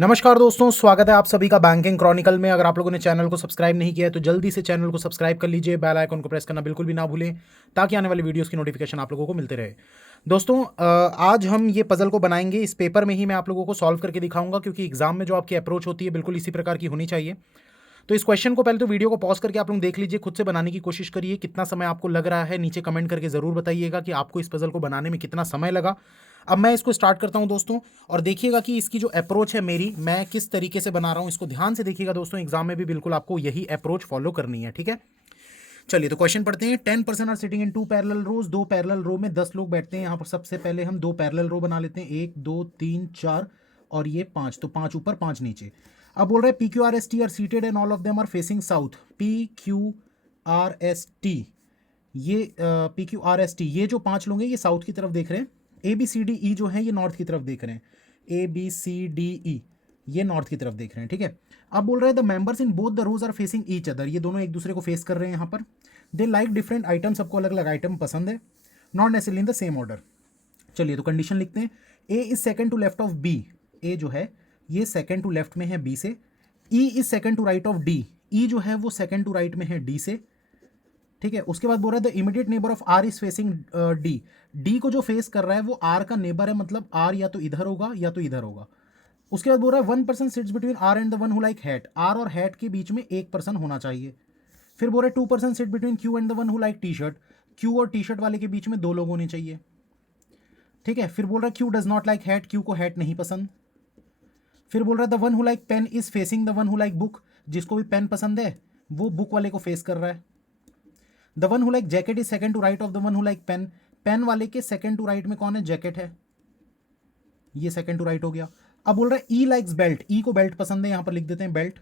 नमस्कार दोस्तों, स्वागत है आप सभी का बैंकिंग क्रॉनिकल में। अगर आप लोगों ने चैनल को सब्सक्राइब नहीं किया है तो जल्दी से चैनल को सब्सक्राइब कर लीजिए, बेल आइकन को प्रेस करना बिल्कुल भी ना भूलें ताकि आने वाली वीडियोस की नोटिफिकेशन आप लोगों को मिलते रहे। दोस्तों आज हम ये पजल को बनाएंगे, इस पेपर में ही मैं आप लोगों को सॉल्व करके दिखाऊंगा क्योंकि एग्जाम में जो आपकी अप्रोच होती है बिल्कुल इसी प्रकार की होनी चाहिए। तो इस क्वेश्चन को पहले तो वीडियो को पॉज करके आप लोग देख लीजिए, खुद से बनाने की कोशिश करिए। कितना समय आपको लग रहा है नीचे कमेंट करके ज़रूर बताइएगा कि आपको इस पजल को बनाने में कितना समय लगा। अब मैं इसको स्टार्ट करता हूं दोस्तों, और देखिएगा कि इसकी जो अप्रोच है मेरी, मैं किस तरीके से बना रहा हूं। इसको ध्यान से देखिएगा दोस्तों, एग्जाम में भी बिल्कुल आपको यही अप्रोच फॉलो करनी है, ठीक है। चलिए तो क्वेश्चन पढ़ते हैं। 10% are sitting in 2 parallel rows. 2 parallel row में 10 लोग बैठते हैं। यहाँ पर सबसे पहले हम 2 पैरेलल रो बना लेते हैं, 1 2 3 4 और ये 5। तो 5 ऊपर 5 नीचे। अब बोल रहे हैं P Q R S T are seated and all of them are facing south. P Q R S T, ये P Q R S T, ये जो 5 लोग हैं ये साउथ की तरफ देख रहे हैं। A B C D E जो है ये नॉर्थ की तरफ देख रहे हैं। A B C D E ये नॉर्थ की तरफ देख रहे हैं, ठीक है। अब बोल रहे हैं the members in both the rows are facing each other. ये दोनों एक दूसरे को फेस कर रहे हैं यहाँ पर। दे लाइक डिफरेंट आइटम, सबको अलग अलग आइटम पसंद है। Not necessarily in the same order. चलिए तो कंडीशन लिखते हैं। A is second to left of B. A जो है ये सेकंड टू लेफ्ट में है बी से। E is second to right of D. E जो है वो सेकंड टू राइट में है डी से, ठीक है। उसके बाद बोल रहा है the immediate neighbour of R is facing D. D को जो फेस कर रहा है वो आर का नेबर है, मतलब आर या तो इधर होगा या तो इधर होगा। उसके बाद बोल रहा है 1 person sits between R and the one who like hat. R और हैट के बीच में 1 पर्सन होना चाहिए। फिर बोल रहे 2 person sit between Q and the one who like T shirt. Q और टी शर्ट वाले के बीच में 2 लोग होने चाहिए, ठीक है। फिर बोल रहा है Q does not like hat. Q को हैट नहीं पसंद। फिर बोल रहा है the one who like pen is facing the one who like book. जिसको भी पेन पसंद है वो बुक वाले को फेस कर रहा है। The one who like jacket is second to right of the one who like pen. Pen वाले के सेकंड टू राइट में कौन है? जैकेट है, ये सेकंड टू राइट हो गया। अब बोल रहा है ई लाइक्स बेल्ट। ई को बेल्ट पसंद है, यहां पर लिख देते हैं belt.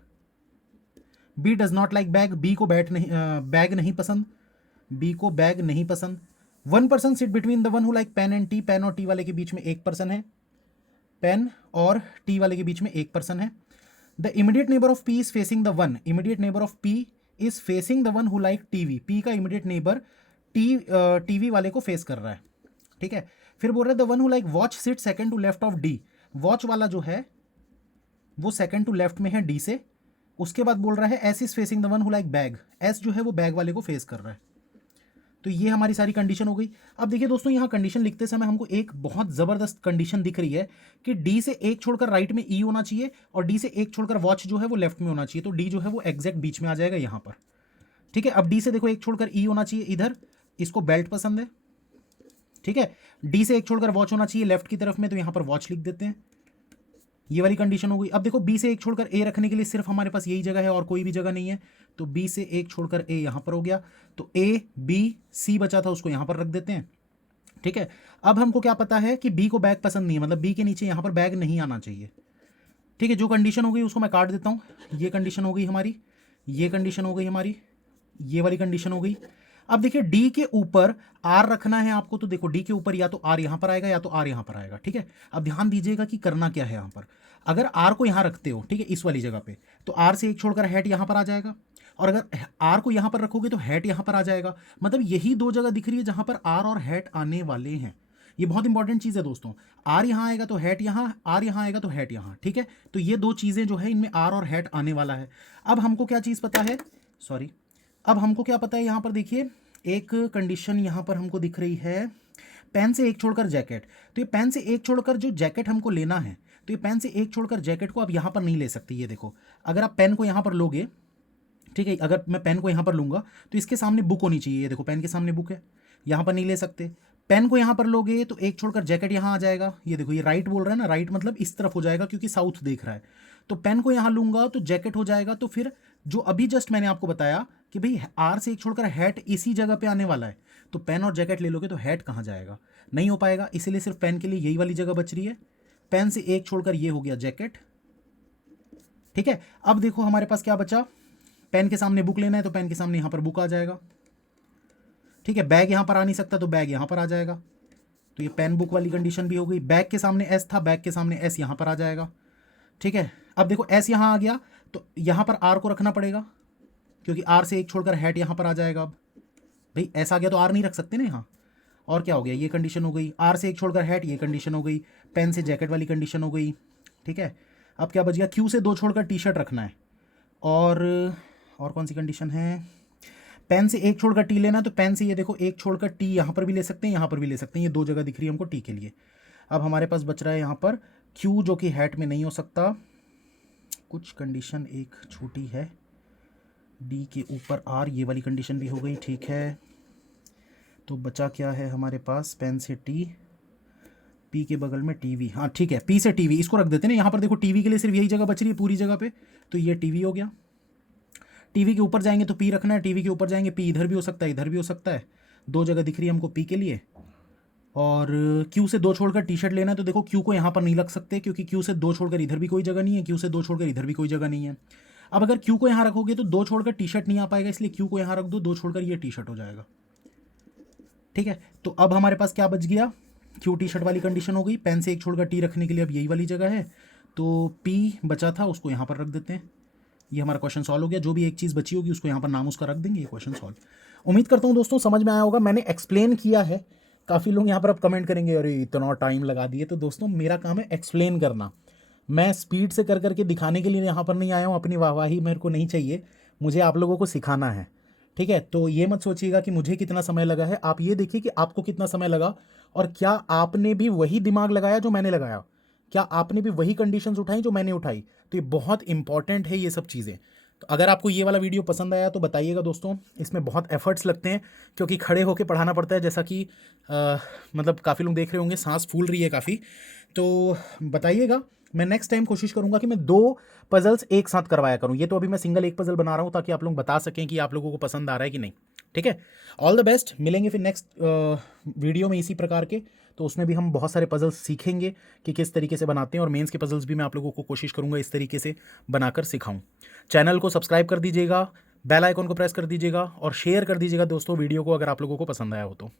B does not like bag. B को बैग नहीं पसंद। बी को बैग नहीं पसंद। 1 person sit between the one who like pen and T. Pen और टी वाले के बीच में 1 पर्सन है। पेन और टी वाले के बीच में 1 पर्सन है। The immediate neighbour of P is facing the one. Immediate neighbour of P is facing the one who like TV. P का इमीडिएट नेबर टीवी वाले को फेस कर रहा है, ठीक है। फिर बोल रहे the one who like watch sit second to left of D. Watch वाला जो है वो सेकंड टू लेफ्ट में है डी से। उसके बाद बोल रहा है S is facing the one who like bag. S जो है वो बैग वाले को फेस कर रहा है। तो ये हमारी सारी कंडीशन हो गई। अब देखिए दोस्तों, यहाँ कंडीशन लिखते समय हमको एक बहुत ज़बरदस्त कंडीशन दिख रही है कि डी से एक छोड़कर राइट में ई होना चाहिए और डी से एक छोड़कर वॉच जो है वो लेफ्ट में होना चाहिए। तो डी जो है वो एग्जैक्ट बीच में आ जाएगा यहाँ पर, ठीक है। अब डी से देखो एक छोड़कर ई होना चाहिए इधर, इसको बेल्ट पसंद है, ठीक है। डी से एक छोड़कर वॉच होना चाहिए लेफ्ट की तरफ में, तो यहाँ पर वॉच लिख देते हैं। ये वाली कंडीशन हो गई। अब देखो बी से एक छोड़कर ए रखने के लिए सिर्फ हमारे पास यही जगह है और कोई भी जगह नहीं है, तो बी से एक छोड़कर ए यहाँ पर हो गया। तो ए बी सी बचा था उसको यहाँ पर रख देते हैं, ठीक है। अब हमको क्या पता है कि बी को बैग पसंद नहीं है, मतलब बी के नीचे यहाँ पर बैग नहीं आना चाहिए, ठीक है। जो कंडीशन हो गई उसको मैं काट देता हूँ। ये कंडीशन हो गई हमारी, ये कंडीशन हो गई हमारी, ये वाली कंडीशन हो गई। अब देखिए डी के ऊपर आर रखना है आपको, तो देखो डी के ऊपर या तो आर यहां पर आएगा या तो आर यहां पर आएगा, ठीक है। अब ध्यान दीजिएगा कि करना क्या है यहां पर। अगर आर को यहां रखते हो, ठीक है, इस वाली जगह पे, तो आर से एक छोड़कर हैट यहां पर आ जाएगा, और अगर आर को यहां पर रखोगे तो हैट यहां पर आ जाएगा। मतलब यही 2 जगह दिख रही है जहां पर आर और हैट आने वाले हैं। ये बहुत इंपॉर्टेंट चीज़ है दोस्तों। आर यहाँ आएगा तो हैट यहाँ, आर यहाँ आएगा तो हैट यहाँ, ठीक है। तो ये 2 चीज़ें जो है इनमें आर और हैट आने वाला है। अब हमको क्या चीज़ पता है, सॉरी, अब हमको क्या पता है यहाँ पर देखिए, एक कंडीशन यहाँ पर हमको दिख रही है, पेन से एक छोड़कर जैकेट। तो ये पेन से एक छोड़कर जो जैकेट हमको लेना है, तो ये पेन से एक छोड़कर जैकेट को आप यहाँ पर नहीं ले सकते। ये देखो, अगर आप पेन को यहाँ पर लोगे, ठीक है, अगर मैं पेन को यहाँ पर लूँगा तो इसके सामने बुक होनी चाहिए। ये देखो पेन के सामने बुक है, यहाँ पर नहीं ले सकते। पेन को यहाँ पर लोगे तो एक छोड़कर जैकेट यहाँ आ जाएगा। ये देखो ये राइट बोल रहा है ना, राइट मतलब इस तरफ हो जाएगा क्योंकि साउथ देख रहा है। तो पेन को यहाँ लूँगा तो जैकेट हो जाएगा। तो फिर जो अभी जस्ट मैंने आपको बताया कि भाई आर से एक छोड़कर हैट इसी जगह पे आने वाला है, तो पेन और जैकेट ले लोगे तो हैट कहाँ जाएगा? नहीं हो पाएगा, इसीलिए सिर्फ पेन के लिए यही वाली जगह बच रही है। पेन से एक छोड़कर ये हो गया जैकेट, ठीक है। अब देखो हमारे पास क्या बचा, पेन के सामने बुक लेना है तो पेन के सामने यहाँ पर बुक आ जाएगा, ठीक है। बैग यहाँ पर आ नहीं सकता तो बैग यहाँ पर आ जाएगा। तो ये पेन बुक वाली कंडीशन भी हो गई। बैग के सामने एस था, बैग के सामने एस यहाँ पर आ जाएगा, ठीक है। अब देखो एस यहाँ आ गया तो यहाँ पर आर को रखना पड़ेगा क्योंकि आर से एक छोड़कर हैट यहाँ पर आ जाएगा। अब भाई एस आ गया तो आर नहीं रख सकते ना यहाँ। और क्या हो गया, ये कंडीशन हो गई। आर से एक छोड़कर हैट, ये कंडीशन हो गई। पेन से जैकेट वाली कंडीशन हो गई, ठीक है। अब क्या बच गया, क्यू से 2 छोड़कर टी शर्ट रखना है, और कौन सी कंडीशन है, पेन से 1 छोड़कर टी लेना है, तो पेन से ये देखो 1 छोड़कर टी यहाँ पर भी ले सकते हैं, यहाँ पर भी ले सकते हैं, ये 2 जगह दिख रही है हमको टी के लिए। अब हमारे पास बच रहा है यहाँ पर क्यू, जो कि हैट में नहीं हो सकता, कुछ कंडीशन एक छोटी है, डी के ऊपर आर, ये वाली कंडीशन भी हो गई, ठीक है। तो बचा क्या है हमारे पास, पेन से टी, पी के बगल में टीवी, हाँ ठीक है, पी से टीवी, इसको रख देते हैं ना यहाँ पर, देखो टीवी के लिए सिर्फ यही जगह बच रही है पूरी जगह पे, तो ये टीवी हो गया। टीवी के ऊपर जाएंगे तो पी रखना है, टीवी के ऊपर जाएंगे पी इधर भी हो सकता है, इधर भी हो सकता है, 2 जगह दिख रही है हमको पी के लिए। और क्यू से 2 छोड़कर टी शर्ट लेना है, तो देखो क्यू को यहाँ पर नहीं रख सकते, क्योंकि क्यू से 2 छोड़कर इधर भी कोई जगह नहीं है, क्यू से 2 छोड़कर इधर भी कोई जगह नहीं है। अब अगर क्यू को यहाँ रखोगे तो 2 छोड़कर टी शर्ट नहीं आ पाएगा, इसलिए क्यू को यहाँ रख दो, 2 छोड़कर ये टी शर्ट हो जाएगा, ठीक है। तो अब हमारे पास क्या बच गया, क्यू टी शर्ट वाली कंडीशन हो गई, पेन से 1 छोड़कर टी रखने के लिए अब यही वाली जगह है, तो पी बचा था उसको यहाँ पर रख देते हैं, ये हमारा क्वेश्चन सॉल्व हो गया। जो भी एक चीज़ बची होगी उसको यहाँ पर नाम उसका रख देंगे, ये क्वेश्चन सॉल्व। उम्मीद करता हूँ दोस्तों समझ में आया होगा, मैंने एक्सप्लेन किया है। काफ़ी लोग यहाँ पर अब कमेंट करेंगे अरे इतना टाइम लगा दिए, तो दोस्तों मेरा काम है एक्सप्लेन करना, मैं स्पीड से कर करके दिखाने के लिए यहाँ पर नहीं आया हूँ, अपनी वाहवाही मेरे को नहीं चाहिए, मुझे आप लोगों को सिखाना है, ठीक है। तो ये मत सोचिएगा कि मुझे कितना समय लगा है, आप ये देखिए कि आपको कितना समय लगा, और क्या आपने भी वही दिमाग लगाया जो मैंने लगाया, क्या आपने भी वही कंडीशंस उठाई जो मैंने उठाई। तो ये बहुत इंपॉर्टेंट है ये सब चीज़ें। तो अगर आपको ये वाला वीडियो पसंद आया तो बताइएगा दोस्तों, इसमें बहुत एफर्ट्स लगते हैं क्योंकि खड़े होकर पढ़ाना पड़ता है, जैसा कि मतलब काफ़ी लोग देख रहे होंगे सांस फूल रही है काफ़ी, तो बताइएगा। मैं नेक्स्ट टाइम कोशिश करूंगा कि मैं 2 पजल्स एक साथ करवाया करूं, ये तो अभी मैं सिंगल एक पजल बना रहा हूं ताकि आप लोग बता सकें कि आप लोगों को पसंद आ रहा है कि नहीं, ठीक है। ऑल द बेस्ट, मिलेंगे फिर नेक्स्ट वीडियो में इसी प्रकार के, तो उसमें भी हम बहुत सारे पजल्स सीखेंगे कि किस तरीके से बनाते हैं, और मेंस के पजल्स भी मैं आप लोगों को कोशिश करूंगा इस तरीके से बनाकर सिखाऊं। चैनल को सब्सक्राइब कर दीजिएगा, बेल आइकन को प्रेस कर दीजिएगा और शेयर कर दीजिएगा दोस्तों वीडियो को, अगर आप लोगों को पसंद आया हो तो।